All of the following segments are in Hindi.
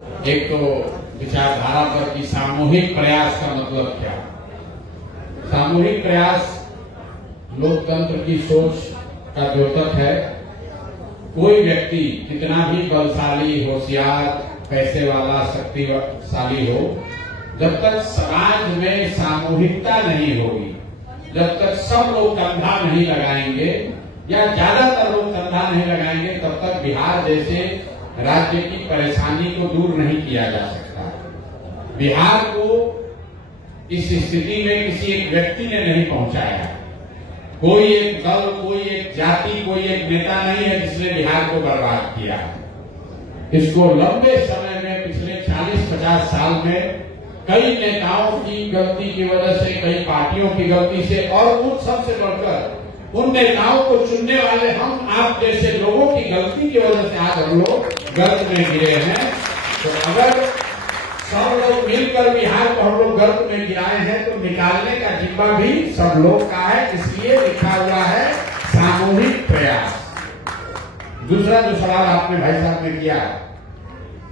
एक तो विचारधारा पर कि सामूहिक प्रयास का मतलब क्या। सामूहिक प्रयास लोकतंत्र की सोच का द्योतक है। कोई व्यक्ति कितना भी बलशाली, होशियार, पैसे वाला, शक्तिशाली हो, जब तक समाज में सामूहिकता नहीं होगी, जब तक सब लोग कंधा नहीं लगाएंगे या ज्यादातर लोग कंधा नहीं लगाएंगे, तब तक बिहार जैसे राज्य की परेशानी को दूर नहीं किया जा सकता। बिहार को इस स्थिति में किसी एक व्यक्ति ने नहीं पहुंचाया। कोई एक दल, कोई एक जाति, कोई एक नेता नहीं है जिसने बिहार को बर्बाद किया। इसको लंबे समय में, पिछले 40-50 साल में कई नेताओं की गलती की वजह से, कई पार्टियों की गलती से, और उन सबसे बढ़कर उन नेताओं को चुनने वाले हम आप जैसे लोगों की गलती की वजह से आज हम लोग गर्त में गिरे हैं। तो अगर सब लोग मिलकर बिहार को हम लोग गर्त में गिराए हैं तो निकालने का जिम्मा भी सब लोग का है। इसलिए लिखा हुआ है सामूहिक प्रयास। दूसरा जो सवाल आपने भाई साहब ने किया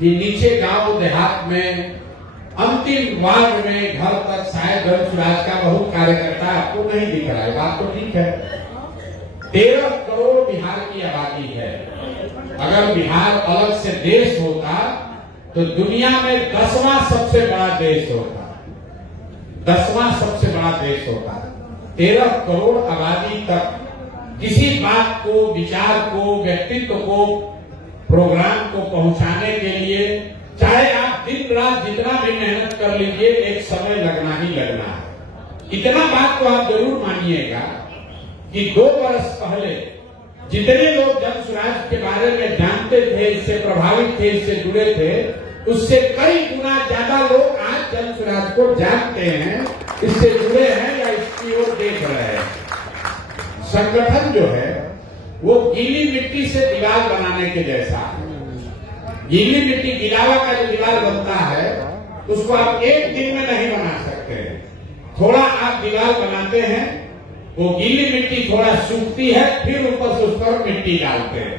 कि नीचे गांव देहात में अंतिम वार्ड में घर तक शायद जनसुराज का बहुत कार्यकर्ता आपको नहीं दिख रहा है। बात तो ठीक है। 13 करोड़ बिहार की आबादी है। अगर बिहार अलग से देश होता तो दुनिया में 10वां सबसे बड़ा देश होता। 10वां सबसे बड़ा देश होता। 13 करोड़ आबादी तक किसी बात को, विचार को, व्यक्तित्व को, प्रोग्राम को पहुंचाने के लिए चाहे आप दिन रात जितना भी मेहनत कर लीजिए, एक समय लगना ही लगना है। इतना बात तो आप जरूर मानिएगा कि 2 वर्ष पहले जितने लोग जनसुराज के बारे में जानते थे, इससे प्रभावित थे, इससे जुड़े थे, उससे कई गुना ज्यादा लोग आज जनसुराज को जानते हैं, इससे जुड़े हैं या इसकी ओर देख रहे हैं। संगठन जो है वो गीली मिट्टी से दीवार बनाने के जैसा है। गीली मिट्टी, गिलावा का जो दीवार बनता है उसको आप एक दिन में नहीं बना सकते। थोड़ा आप दीवार बनाते हैं, वो गीली मिट्टी थोड़ा सूखती है, फिर ऊपर से उस पर मिट्टी डालते हैं।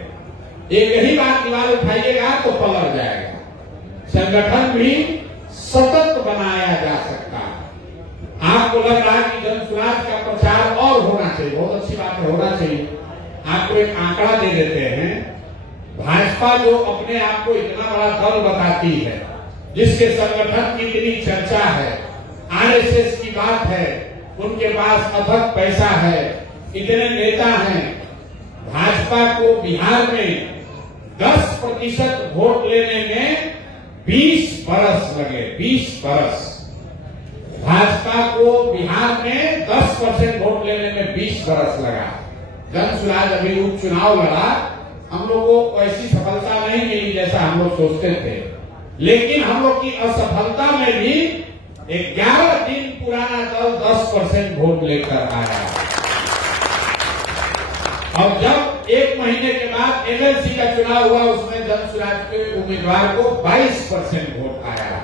एक ही बार दीवार उठाइएगा तो पलट जाएगा। संगठन भी सतत बनाया जा सकता है। आपको लग रहा है कि जनसुराज का प्रचार और होना चाहिए, बहुत अच्छी बात है, होना चाहिए। आपको एक आंकड़ा दे देते हैं। भाजपा जो अपने आप को इतना बड़ा दल बताती है, जिसके संगठन की इतनी चर्चा है, आरएसएस की बात है, उनके पास अथक पैसा है, इतने नेता हैं, भाजपा को बिहार में 10% वोट लेने में 20 बरस लगे। 20 बरस भाजपा को बिहार में 10% वोट लेने में 20 बरस लगा। जनसुराज अभी उपचुनाव लड़ा, हम लोगों को ऐसी सफलता नहीं मिली जैसा हम लोग सोचते थे, लेकिन हम लोग की असफलता में भी 11 दिन पुराना दल 10% वोट लेकर आया। और जब 1 महीने के बाद एमएलसी का चुनाव हुआ, उसमें जनसुराज के उम्मीदवार को 22% वोट आया।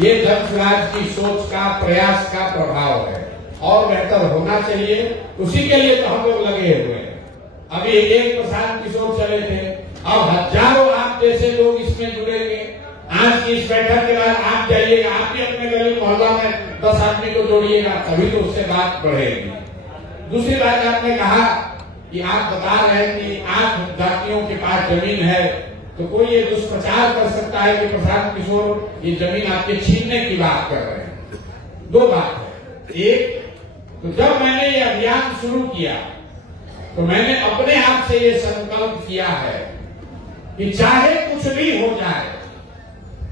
ये जनसुराज की सोच का, प्रयास का प्रभाव है। और बेहतर होना चाहिए, उसी के लिए तो हम लोग लगे हुए हैं। अभी एक प्रशांत किशोर चले थे, अब हजारों आप जैसे लोग इसमें जुड़ेंगे। आज की इस बैठक के बाद आप जाइएगा, आप भी अपने गली मोहल्ला में 10 आदमी को जोड़िएगा, तभी तो उससे बात बढ़ेगी। दूसरी बात, आपने कहा कि आप बता रहे हैं कि 8 जातियों के पास जमीन है, तो कोई ये दुष्प्रचार कर सकता है कि प्रशांत किशोर ये जमीन आपके छीनने की बात कर रहे हैं। 2 बात है। एक तो जब मैंने ये अभियान शुरू किया तो मैंने अपने आप से ये संकल्प किया है कि चाहे कुछ भी हो जाए,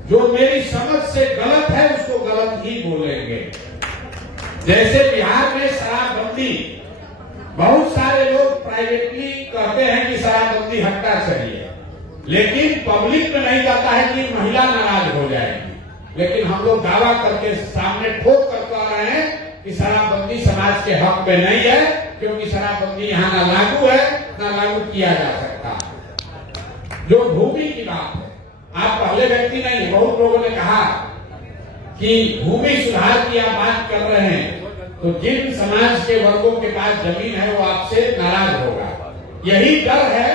जो मेरी समझ से गलत है उसको गलत ही बोलेंगे। जैसे बिहार में शराबबंदी, बहुत सारे लोग प्राइवेटली कहते हैं कि शराबबंदी हटना चाहिए, लेकिन पब्लिक में नहीं जाता है कि महिला नाराज हो जाएगी। लेकिन हम लोग दावा करके सामने ठोक कर कह रहे हैं कि शराबबंदी समाज के हक में नहीं है, क्योंकि शराबबंदी यहाँ ना लागू है, ना लागू किया जा सकता। जो भूमि की बात है, आप पहले व्यक्ति नहीं, बहुत लोगों ने कहा कि भूमि सुधार की आप बात कर रहे हैं, तो जिन समाज के वर्गों के पास जमीन है वो आपसे नाराज होगा। यही डर है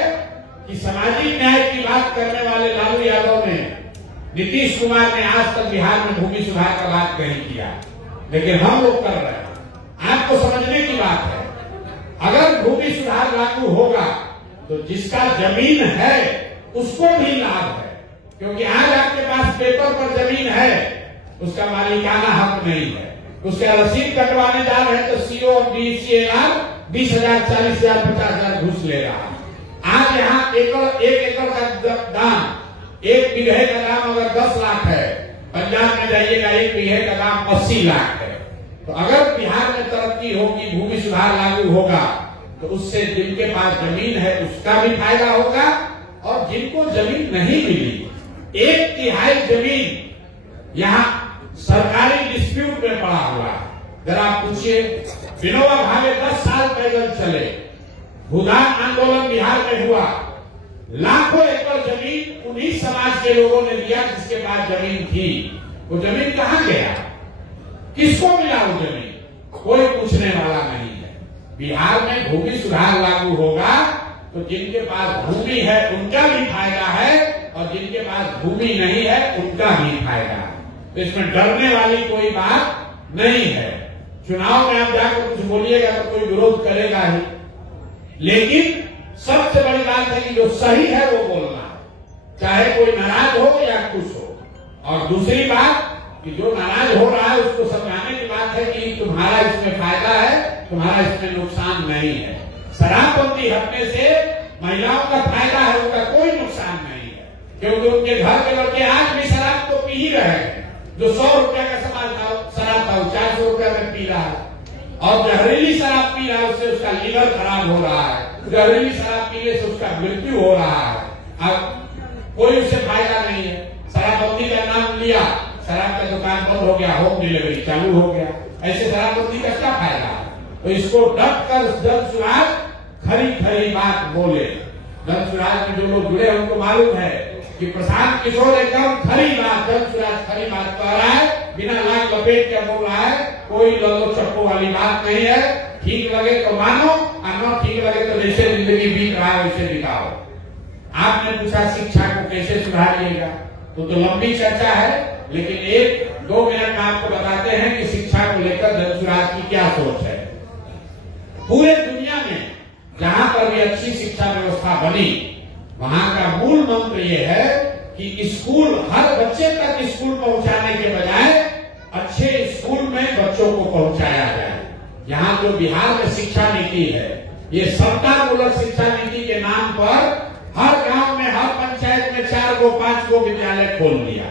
कि सामाजिक न्याय की बात करने वाले लालू यादव ने नीतीश कुमार ने आज तक बिहार में भूमि सुधार का बात नहीं किया, लेकिन हम लोग कर रहे हैं। आपको समझने की बात है, अगर भूमि सुधार लागू होगा तो जिसका जमीन है उसको भी लाभ है, क्योंकि आज आपके पास पेपर पर जमीन है, उसका मालिकाना हक नहीं है। उसका रसीद कटवाने जा रहे हैं तो सीओ और डीसीएलआर 20,000, 40,000, 50,000 घूस ले रहा है। आज यहाँ एक एकड़ का दाम, 1 बीघे का दाम अगर 10 लाख है, पंजाब में जाइएगा 1 बीघे का दाम 80 लाख है। तो अगर बिहार में तरक्की होगी, भूमि सुधार लागू होगा, तो उससे जिनके पास जमीन है उसका भी फायदा होगा, और जिनको जमीन नहीं मिली, 1/3 जमीन यहाँ सरकारी डिस्प्यूट में पड़ा हुआ है। जरा आप पूछिए, विनोबा भावे 10 साल पैदल चले, भूदान आंदोलन बिहार में हुआ, लाखों एकड़ जमीन उन्हीं समाज के लोगों ने दिया जिसके पास जमीन थी। वो जमीन कहाँ गया, किसको मिला वो जमीन, कोई पूछने वाला नहीं है। बिहार में भूमि सुधार लागू होगा तो जिनके पास भूमि है उनका भी फायदा है, और जिनके पास भूमि नहीं है उनका भी फायदा है। तो इसमें डरने वाली कोई बात नहीं है। चुनाव में आप जाकर कुछ बोलिएगा तो कोई विरोध करेगा ही, लेकिन सबसे बड़ी बात है कि जो सही है वो बोलना, चाहे कोई नाराज हो या खुश हो। और दूसरी बात कि जो नाराज हो रहा है उसको समझाने की बात है कि तुम्हारा इसमें फायदा है, तुम्हारा इसमें नुकसान नहीं है। शराबबंदी हटने से महिलाओं का फायदा है, उनका कोई नुकसान नहीं है, क्योंकि उनके घर के लड़के आज भी शराब तो पी ही रहे हैं। जो 100 रुपया का शराब था वो 400 रुपया में पी रहा है, और जहरीली शराब पी रहा है, उससे उसका लीवर खराब हो रहा है, जहरीली शराब पीने से उसका मृत्यु हो रहा है। अब कोई उससे फायदा नहीं है। शराबबंदी का नाम लिया, शराब का दुकान बंद हो गया, होम डिलीवरी चालू हो गया, ऐसे शराबबंदी का क्या फायदा है। तो इसको डट कर जन सुराज खरी खरी बात बोले। जन सुराज में जो लोग जुड़े हैं उनको मालूम है कि प्रशांत किशोर एकदम खरी बात, जन सुराज खरी बात कह रहा है, बिना लाग लपेट के बोल रहा है, कोई लल्लो चप्पो वाली बात नहीं है। ठीक लगे तो मानो, और न ठीक लगे तो जैसे जिंदगी बीत रहा है वैसे बिताओ। आपने पूछा शिक्षा को कैसे सुधारिएगा, तो लंबी चर्चा है, लेकिन 1-2 मिनट में आपको बताते हैं कि शिक्षा को लेकर जन सुराज की क्या सोच है। पूरे दुनिया में जहां पर भी अच्छी शिक्षा व्यवस्था बनी, वहां का मूल मंत्र यह है कि स्कूल, हर बच्चे तक स्कूल पहुंचाने के बजाय अच्छे स्कूल में बच्चों को पहुंचाया जाए। यहाँ जो बिहार में शिक्षा नीति है, ये सत्तामूलक शिक्षा नीति के नाम पर हर गांव में, हर पंचायत में 4 गो 5 गो विद्यालय खोल दिया।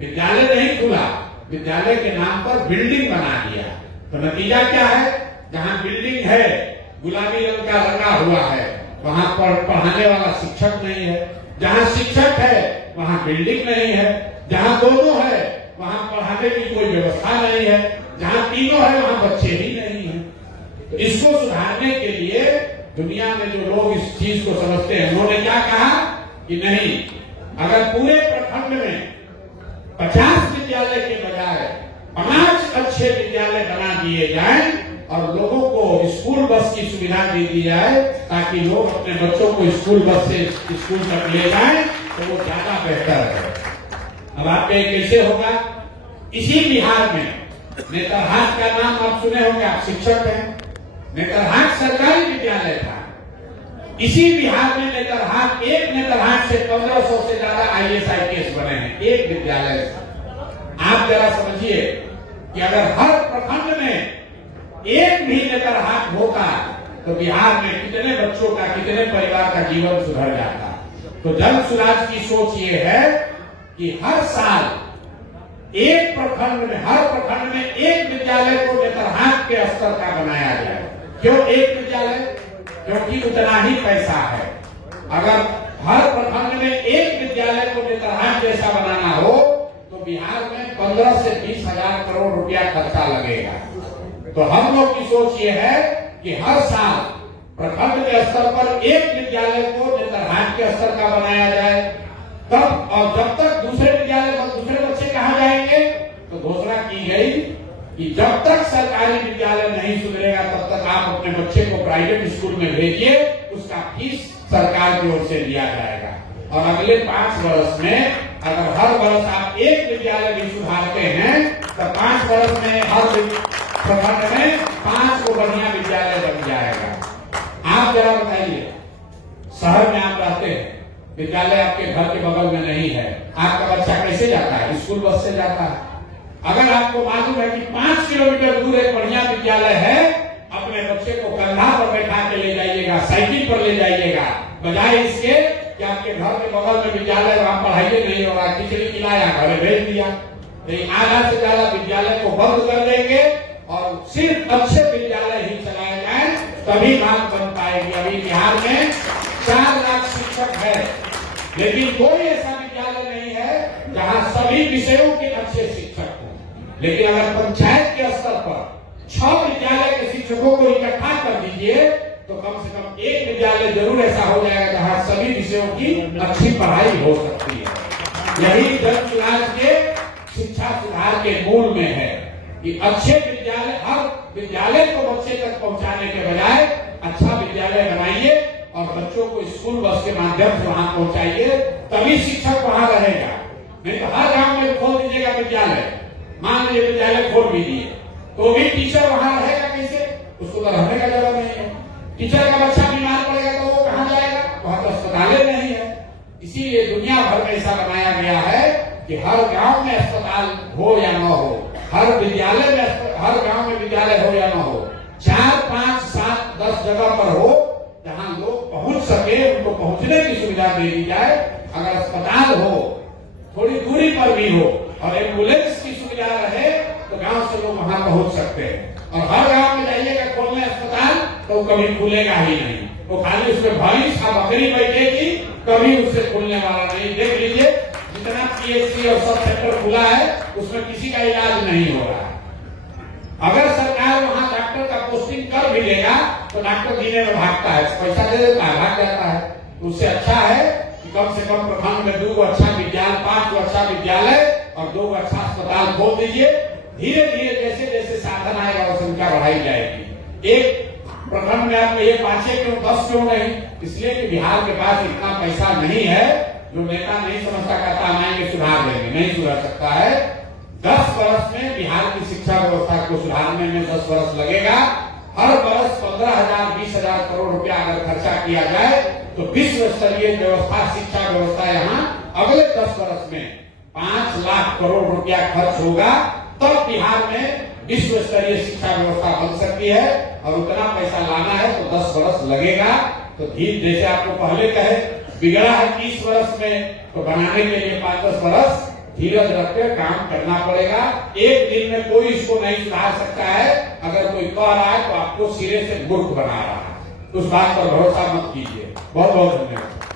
विद्यालय नहीं खुला, विद्यालय के नाम पर बिल्डिंग बना दिया। तो नतीजा क्या है, जहाँ बिल्डिंग है, गुलाबी रंग का रंगा हुआ है, वहां पर पढ़ाने वाला शिक्षक नहीं है। जहाँ शिक्षक है वहाँ बिल्डिंग नहीं है, जहाँ दोनों है वहाँ पढ़ाने की कोई व्यवस्था नहीं है, जहाँ तीनों है वहाँ बच्चे ही नहीं है। तो इसको सुधारने के लिए दुनिया में जो लोग इस चीज को समझते हैं, उन्होंने क्या कहा कि नहीं, अगर पूरे प्रखंड में 50 विद्यालय के बजाय 5 अच्छे विद्यालय बना दिए जाएं और लोगों को स्कूल बस की सुविधा दे दी जाए, ताकि लोग अपने बच्चों को स्कूल बस से स्कूल तक ले जाएं, तो वो ज्यादा बेहतर है। अब आप कैसे होगा, इसी बिहार में नेतरहाट का नाम आप सुने होंगे, आप शिक्षक हैं। नेतरहाट सरकारी विद्यालय था। इसी बिहार में नेतरहाट, एक नेतरहाट से 1500 से ज्यादा IAS IPS बने हैं, एक विद्यालय से। आप जरा समझिए कि अगर हर प्रखंड में एक भी नेतरहाट होता तो बिहार में कितने बच्चों का, कितने परिवार का जीवन सुधर जाता। तो जन सुराज की सोच ये है कि हर साल एक प्रखंड में, हर प्रखंड में एक विद्यालय को नेतरहाट के स्तर का बनाया जाए। क्यों एक विद्यालय? क्योंकि उतना ही पैसा है। अगर हर प्रखंड में एक विद्यालय को नेतरहाट जैसा बनाना हो तो बिहार में 15 से 20 हजार करोड़ रुपया खर्चा लगेगा। तो हम लोग की सोच ये है कि हर साल प्रखंड के स्तर पर एक विद्यालय को नेतरहाट के स्तर का बनाया जाए। तब और जब तक दूसरे विद्यालय पर दूसरे बच्चे कहाँ जाएंगे, तो घोषणा की गई कि जब तक सरकारी विद्यालय नहीं सुधरेगा तब तक आप अपने बच्चे को प्राइवेट स्कूल में भेजिए, उसका फीस सरकार की ओर से दिया जाएगा। और अगले 5 वर्ष में अगर हर वर्ष आप एक विद्यालय भी सुधारते हैं तो 5 वर्ष में हर प्रखंड में 5 को बढ़िया विद्यालय बन जाएगा। आप जरा बताइए, शहर में आप रहते हैं, विद्यालय आपके घर के बगल में नहीं है, आपका बच्चा कैसे जाता है? स्कूल बस से जाता है। अगर आपको मालूम है कि 5 किलोमीटर दूर एक बढ़िया विद्यालय है, अपने बच्चे को कंधा पर बैठा के ले जाइएगा, साइकिल पर ले जाइएगा, बजाय इसके कि आपके घर के बगल में विद्यालय, वहां पढ़ाई नहीं होगा, खिचड़ी खिलाया, घरे भेज दिया। लेकिन आधा से ज्यादा विद्यालय को बंद कर देंगे और सिर्फ अच्छे विद्यालय ही चलाए जाए, तभी बात बन पाएगी। अभी बिहार में 4 लाख शिक्षक है, लेकिन कोई ऐसा विद्यालय नहीं है जहां सभी विषयों के अच्छे शिक्षक हों। लेकिन अगर पंचायत के स्तर पर 6 विद्यालय के शिक्षकों को इकट्ठा कर दीजिए तो कम से कम एक विद्यालय जरूर ऐसा हो जाएगा जहां सभी विषयों की अच्छी पढ़ाई हो सकती है। यही जन सुधार के शिक्षा सुधार के मूल में है कि अच्छे विद्यालय, हर विद्यालय को बच्चे तक पहुंचाने के बजाय अच्छा विद्यालय बनाइए और बच्चों को स्कूल बस के माध्यम से वहां पहुंचाइए, तभी शिक्षक वहां रहेगा। नहीं तो हर गांव में खोल दीजिएगा विद्यालय, मान लीजिए विद्यालय खोल भी दिए तो भी टीचर वहां रहेगा कैसे? उसको तो रहने का जगह नहीं है। टीचर का बच्चा बीमार पड़ेगा तो वो कहाँ जाएगा? वहां तो अस्पताल नहीं है। इसीलिए दुनिया भर में ऐसा बनाया गया है कि हर गांव में अस्पताल हो या न हो, हर विद्यालय में, हर गांव में विद्यालय हो या न हो, 4, 5, 7, 10 जगह पर हो जहां लोग पहुंच सके, उनको पहुंचने की सुविधा दे दी जाए। अगर अस्पताल हो, थोड़ी दूरी पर भी हो और एम्बुलेंस की सुविधा रहे तो गांव से लोग वहां पहुंच सकते हैं। और हर गांव में जाइएगा खोलने अस्पताल तो कभी खुलेगा ही नहीं, वो खाली उसमें भैंस या बकरी बैठेगी, कभी उससे खुलने वाला नहीं। देख लीजिए जितना पीएचसी और सब सेंटर खुला है उसमें किसी का इलाज नहीं हो रहा है। अगर सरकार वहां डॉक्टर का पोस्टिंग कर भी लेगा तो डॉक्टर जीने में भागता है, पैसा दे देता है, भाग जाता है। उससे अच्छा है कि कम से कम प्रखंड में 2 अच्छा विद्यालय, 5 अच्छा विद्यालय और 2 अच्छा अस्पताल खोल दीजिए। धीरे धीरे जैसे जैसे साधन आएगा वो संख्या बढ़ाई जाएगी। एक प्रखंड में आपको ये 5 क्यों 10 क्यों नहीं? इसलिए कि बिहार के पास इतना पैसा नहीं है। जो नेता नहीं समझता कहता हम आएंगे सुधार देंगे, नहीं सुधर सकता है। 10 वर्ष में बिहार की शिक्षा व्यवस्था को सुधारने में 10 वर्ष लगेगा। हर वर्ष 15,000 20,000 करोड़ रुपया अगर खर्चा किया जाए तो विश्व स्तरीय व्यवस्था, शिक्षा व्यवस्था यहाँ अगले 10 वर्ष में 5 लाख करोड़ रुपया खर्च होगा, तब बिहार में विश्व स्तरीय शिक्षा व्यवस्था बन सकती है। और उतना पैसा लाना है तो 10 वर्ष लगेगा। तो धीरे, जैसे आपको पहले कहे बिगड़ा है 30 वर्ष में, तो बनाने के लिए 5-10 वर्ष धीरज रखकर काम करना पड़ेगा। एक दिन में कोई इसको नहीं सुधार सकता है। अगर कोई कह रहा है तो आपको सिरे से मूर्ख बना रहा है, उस बात पर भरोसा मत कीजिए। बहुत बहुत धन्यवाद।